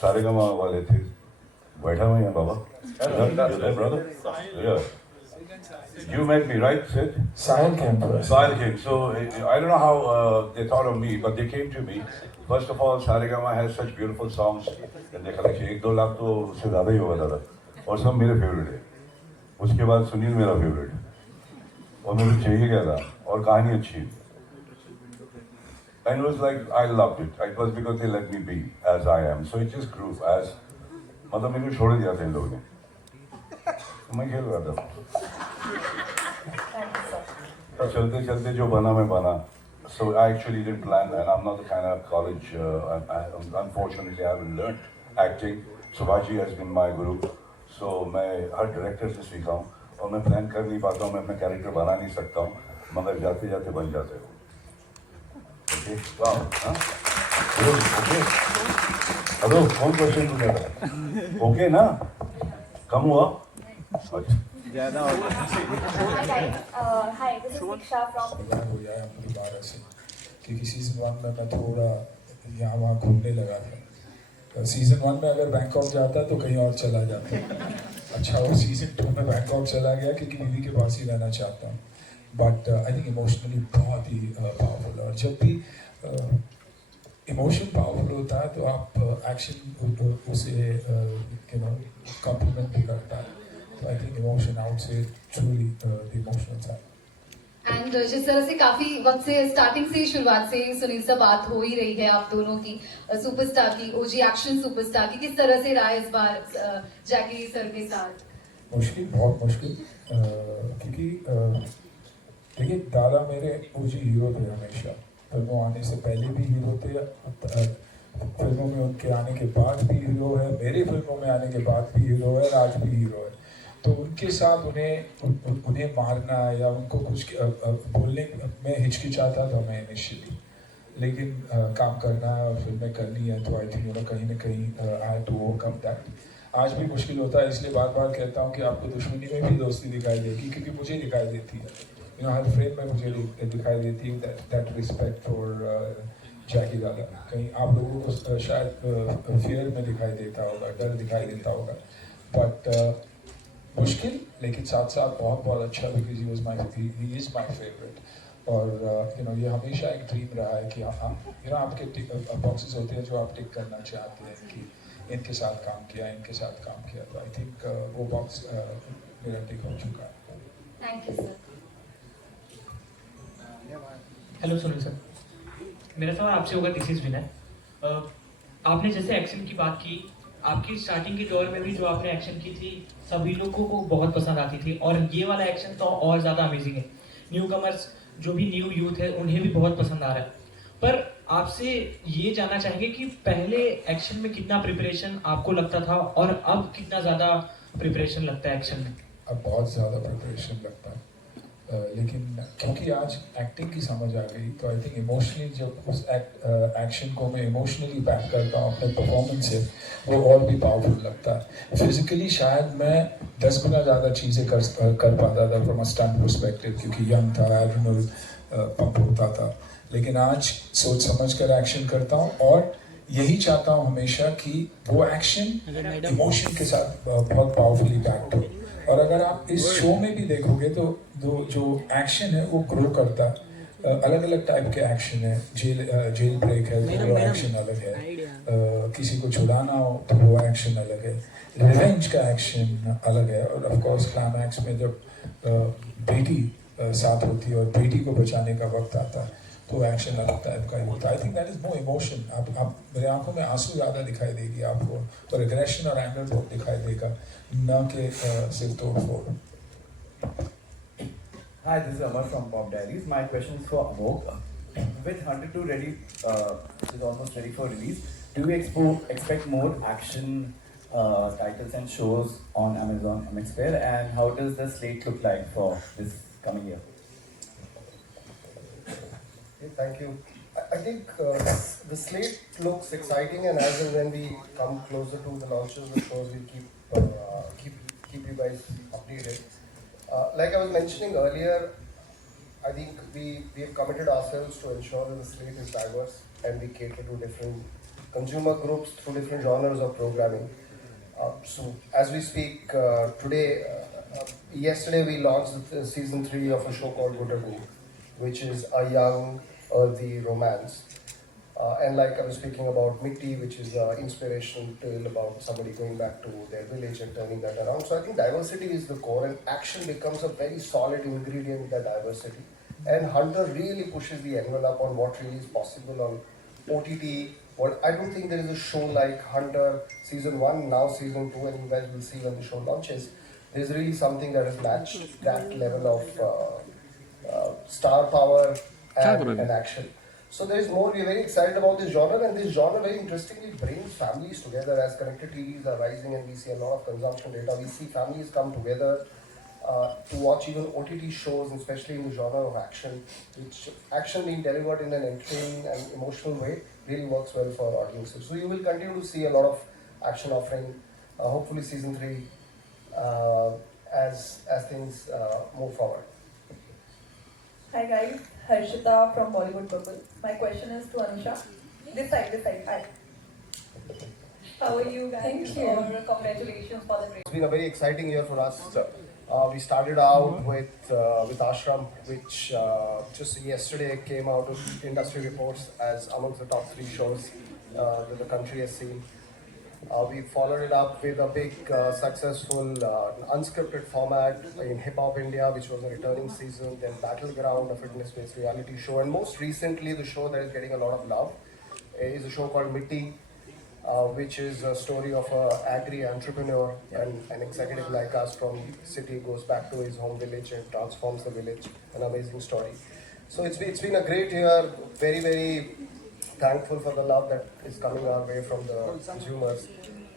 सारेगामा वाले थे, बैठा हुए हैं बाबा. You're there, brother? Yeah. You met me, right, Sid? Sahil campus. Sahil came. So I don't know how they thought of me, but they came to me. First of all, Saregama has such beautiful songs in their collection. 1-2 lakh तो उससे ज़्यादा ही होगा दादा. और सब मेरे favourite है. उसके बाद सुनील मेरा फेवरेट है. और मुझे चाहिए क्या था? और कहानी अच्छी है. And it was like I loved it. It was because they let me be as I am. So it just grew as मतलब मेरे को छोड़ दिया था इन लोगों ने. मैं खेल रहा था. तो चलते चलते जो बना मैं बना. So I actually didn't plan, and I'm not the kind of college. Unfortunately, I haven't learned acting. Subhaji has been my guru. So मैं हर डायरेक्टर से सीखा हूँ और मैं प्लान कर नहीं पाता हूँ. मैं अपना कैरेक्टर बना नहीं सकता हूँ, मगर जाते जाते बन जाते हो. Okay, wow, हाँ? Okay. हेलो, कौन क्वेश्चन पूछ रहा है? Okay ना? कम हुआ? अच्छा. Hi, this is Diksha from. हो जाए हम दोबारा से, क्योंकि सीजन 1 में मैं थोड़ा यहाँ वहाँ घूमने लगा था. सीजन 1 में अगर बैंकॉक जाता तो कहीं और चला जाता. अच्छा, और सीजन 2 में बैंकॉक चला गया क्योंकि बीवी के पास ही रहना चाहता हूँ. बट आई थिंक इमोशनली बहुत ही पावरफुल. और जब भी इमोशन पावरफुल होता है तो आप एक्शन उसे कॉम्प्लीमेंट भी करता है. तो आई थिंक इमोशन आउट से truly the emotional side. And जिस तरह से काफी वक्त से स्टार्टिंग से शुरुआत से सुनील से बात हो ही रही है आप दोनों की, सुपरस्टार की, ओजी एक्शन सुपरस्टार की, किस तरह से रहा इस बार जैकी सर के साथ? मुश्किल, बहुत मुश्किल. क्योंकि देखिए, दादा मेरे ओजी हीरो थे हमेशा. फिल्मों आने से पहले भी हीरो थे, फिल्मों में उनके आने के बाद भी हीरो है, मेरी फिल्मों में आने के बाद भी हीरो है, और आज भी हीरो है. तो उनके साथ उन्हें मारना या उनको कुछ बोलने में हिचकिचाता था मैं इनिशियली. लेकिन काम करना है और फिल्में करनी है तो आई थिंक कहीं ना कहीं आई टू ओवरकम दैट. आज भी मुश्किल होता है, इसलिए बार बार कहता हूँ कि आपको दुश्मनी में भी दोस्ती दिखाई देगी, क्योंकि मुझे दिखाई देती है. हर फ्रेम में मुझे दिखाई देती है दैट रिस्पेक्ट फॉर जैकी दादा. कहीं आप लोगों को शायद फियर में दिखाई देता होगा, डर दिखाई देता होगा. बट मुश्किल, लेकिन साथ साथ बहुत बहुत अच्छा, because he is my favourite. और ये हमेशा एक ड्रीम रहा है कि आपके बॉक्सेस होते हैं जो आप टिक करना चाहते हैं कि इनके साथ काम किया, इनके साथ काम किया. तो आई थिंक वो बॉक्स मेरा टिक हो चुका है. Thank you sir. Hello Sunil sir, मेरा सवाल आपसे होगा. दिस इज विनय. आपने जैसे एक्शन की बात की, आपकी स्टार्टिंग के दौर में भी जो आपने एक्शन की थी सभी लोगों को बहुत पसंद आती थी, और ये वाला एक्शन तो और ज़्यादा अमेजिंग है. न्यू कमर्स जो भी न्यू यूथ है उन्हें भी बहुत पसंद आ रहा है. पर आपसे ये जानना चाहेंगे कि पहले एक्शन में कितना प्रिपरेशन आपको लगता था और अब कितना ज़्यादा प्रिपरेशन लगता है एक्शन में? अब बहुत ज़्यादा प्रिपरेशन लगता है. लेकिन क्योंकि आज एक्टिंग की समझ आ गई तो आई थिंक इमोशनली जब उस एक्शन को मैं इमोशनली बैक करता हूँ अपने परफॉर्मेंस से, वो और भी पावरफुल लगता है. फिजिकली शायद मैं 10 गुना ज़्यादा चीज़ें कर पाता था फ्रॉम अ स्टंट पर्सपेक्टिव, क्योंकि यंग था, एड्रेनल पंप होता था. लेकिन आज सोच समझ कर एक्शन करता हूँ और यही चाहता हूँ हमेशा कि वो एक्शन इमोशन के साथ बहुत पावरफुली बैक्ड हो. और अगर आप इस शो में भी देखोगे तो जो एक्शन है वो ग्रो करता है. अलग अलग टाइप के एक्शन है. जेल ब्रेक है तो वो एक्शन अलग है. किसी को छुड़ाना हो तो वो एक्शन अलग है. रिवेंज का एक्शन अलग है. और ऑफ कोर्स क्लाइमैक्स में जब बेटी साथ होती है और बेटी को बचाने का वक्त आता है तो एक्शन अलग टाइप का ही होता है. I think that is more emotion. आप मेरे आंखों में आंसू ज़्यादा दिखाई देगी आपको, और एग्रेशन और एंगर बहुत दिखाई देगा, न के सिर्फ तोड़ फोड़. Hi, this is Amar from Pop Diaries. My question is for Amok. With Hunter 2 ready, which is almost ready for release, do we expect more action titles and shows on Amazon MX Player? And how does the slate look like for this coming year? Thank you. I think the slate looks exciting, and as and when we come closer to the launches, of course, we'll keep you guys updated. Like I was mentioning earlier, I think we have committed ourselves to ensure that the slate is diverse and we cater to different consumer groups through different genres of programming. So as we speak yesterday we launched season 3 of a show called Gutagoo, which is a young, earthy romance. And like I was speaking about Mitti, which is an inspirational tale about somebody going back to their village and turning that around. So I think diversity is the core, and action becomes a very solid ingredient in that diversity. And Hunter really pushes the envelope on what really is possible on OTT. What I don't think there is a show like Hunter season 1, now season 2, and you guys will see when the show launches. There's really something that has matched that level of star power and action. So there is more. We're very excited about this genre, and this genre very interestingly brings families together. As connected TVs are rising and we see a lot of consumption data, we see families come together to watch even OTT shows, especially in the genre of action, which action being delivered in an entertaining and emotional way really works well for audiences. So you will continue to see a lot of action offering, hopefully season 3, as things move forward. Hi guys, Harshita from Bollywood Bubble. My question is to Anusha. This side. Hi. How are you guys? Thank you. Or congratulations for the great. It's been a very exciting year for us. We started out with Ashram, which just yesterday came out of industry reports as amongst the top 3 shows that the country has seen. We followed it up with a big successful unscripted format in Hip Hop India, which was a returning season, then Battleground, a fitness-based reality show, and most recently the show that is getting a lot of love is a show called Mitti, which is a story of an agri-entrepreneur and an executive like us from city goes back to his home village and transforms the village. An amazing story. So it's been a great year, very, very thankful for the love that is coming our way from the consumers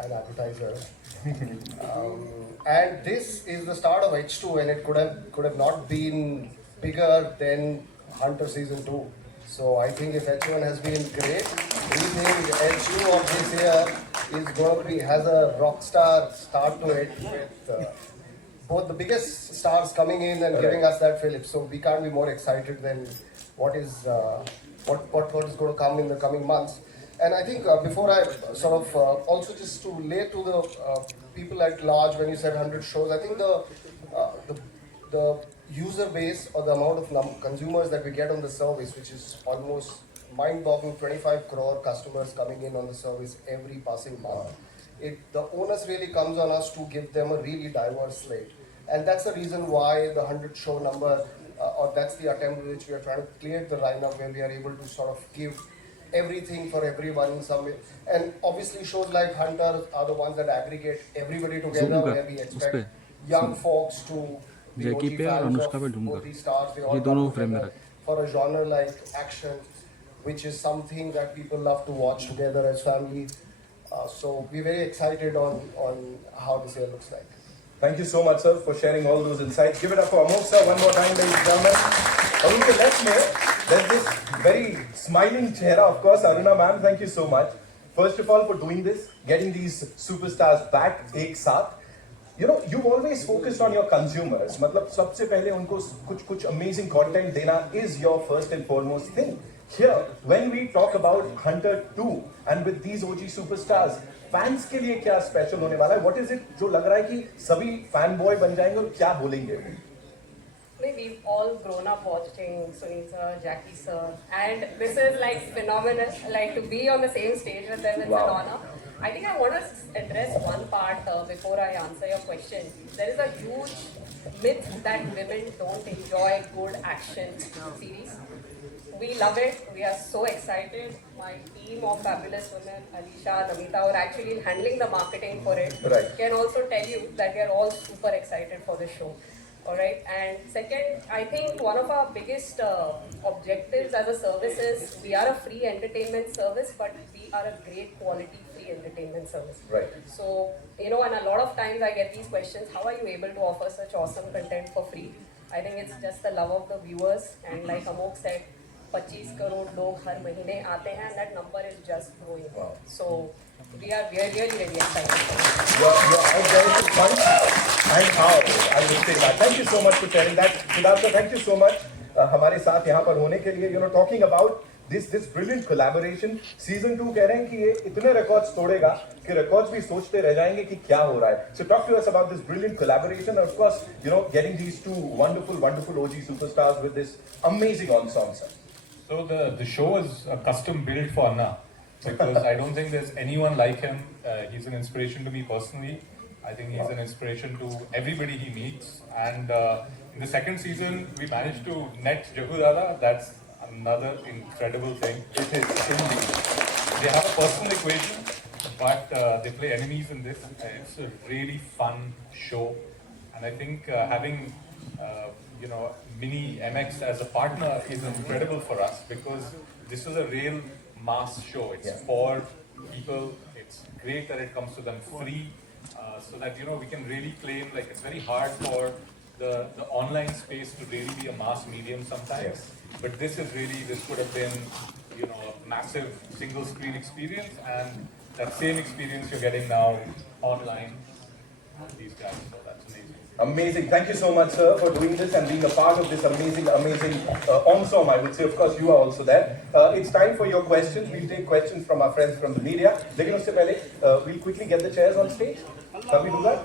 and advertisers. And this is the start of H2, and it could have not been bigger than Hunter season 2. So I think if H1 has been great, we think H2 of this year is going to has a rock star start to it with both the biggest stars coming in and giving us that fillip. So we can't be more excited than what is going to come in the coming months. And I think before I sort of also just to lay to the people at large, when you said 100 shows, I think the user base or the amount of consumers that we get on the service, which is almost mind-boggling, 25 crore customers coming in on the service every passing month. The onus really comes on us to give them a really diverse slate. And that's the reason why the 100 show number, or that's the attempt with which we are trying to clear the lineup, where we are able to sort of give everything for everyone in some way. And obviously shows like Hunter are the ones that aggregate everybody together, where we expect young folks to be OG fans of both these stars. They all come together for a genre like action, which is something that people love to watch together as family. So we're very excited on how this year looks like. Thank you so much, sir, for sharing all those insights. Give it up for Amok, sir, one more time, ladies and gentlemen. On the left here, there's this very smiling chehra, of course, Aruna ma'am, thank you so much. First of all, for doing this, getting these superstars back, ek saath. You know, you've always focused on your consumers. मतलब सबसे पहले उनको कुछ amazing content देना is your first and foremost thing. Here, when we talk about Hunter 2 and with these OG superstars, fans के लिए क्या special होने वाला है? What is it जो लग रहा है कि सभी fanboy बन जाएंगे और क्या बोलेंगे? We've all grown up watching Sunil sir, Jackie sir, and this is like phenomenal. Like to be on the same stage with them, it's an honor. I think I want to address one part before I answer your question. There is a huge myth that women don't enjoy good action series. We love it. We are so excited. My team of fabulous women, Alisha, Namita, are actually handling the marketing for it. Right. Can also tell you that we are all super excited for the show. Alright, and second, I think one of our biggest objectives as a service is we are a free entertainment service, but we are a great quality free entertainment service. Right. So, you know, and a lot of times I get these questions, how are you able to offer such awesome content for free? I think it's just the love of the viewers, and like Amok said, 25 crore log har mahine aate hain, and that number is just growing. Wow. So, we are really excited. You're out there to punch and how, I would say that. Thank you so much for sharing that. Siddhartha, thank you so much हमारे साथ यहाँ पर होने के लिए. You know, talking about this brilliant collaboration. Season 2 कह रहे हैं कि ये इतने records तोड़ेगा कि records भी सोचते रह जाएंगे कि क्या हो रहा है. So talk to us about this brilliant collaboration, and of course, you know, getting these two wonderful OG superstars with this amazing ensemble. So the show is custom built for Anna, because I don't think there's anyone like him. He's an inspiration to me personally. I think he's an inspiration to everybody he meets. And in the second season, we managed to net Jagu Dada. That's another incredible thing. It is indeed. They have a personal equation, but they play enemies in this. It's a really fun show. And I think having you know, Mini MX as a partner is incredible for us, because this is a real mass show. It's for people. It's great that it comes to them free, so that, you know, we can really claim, like, it's very hard for the online space to really be a mass medium sometimes. But this could have been, you know, a massive single screen experience, and that same experience you're getting now online. These guys, so that's amazing. Amazing. Thank you so much, sir, for doing this and being a part of this amazing ensemble, I would say. Of course, you are also there. It's time for your questions. We'll take questions from our friends from the media. Lekin usse pehle, we'll quickly get the chairs on stage. Can we do that?